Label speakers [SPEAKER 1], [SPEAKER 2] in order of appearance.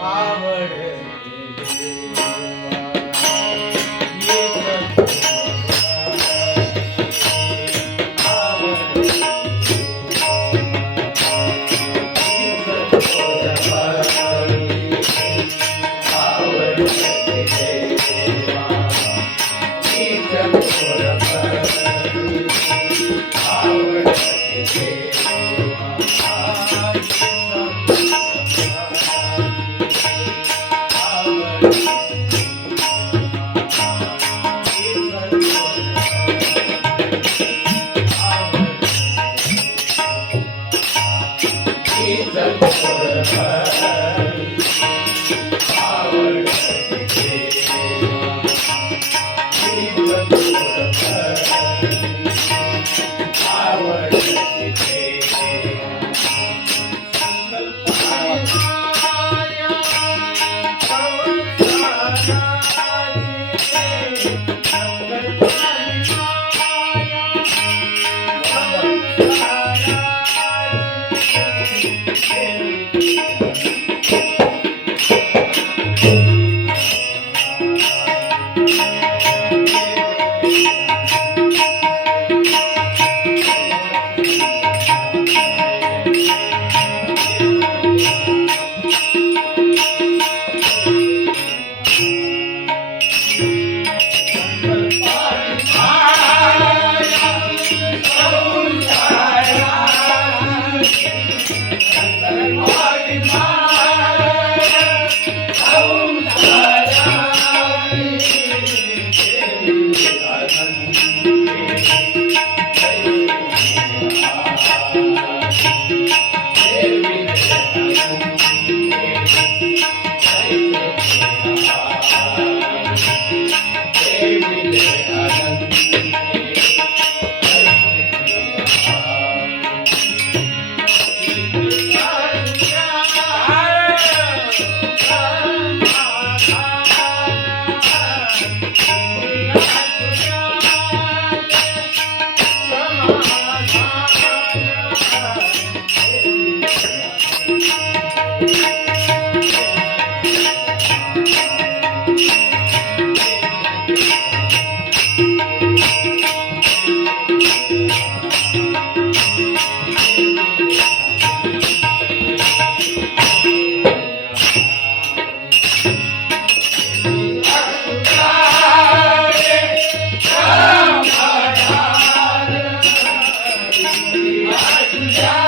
[SPEAKER 1] आवड 阳光多灿 Yeah.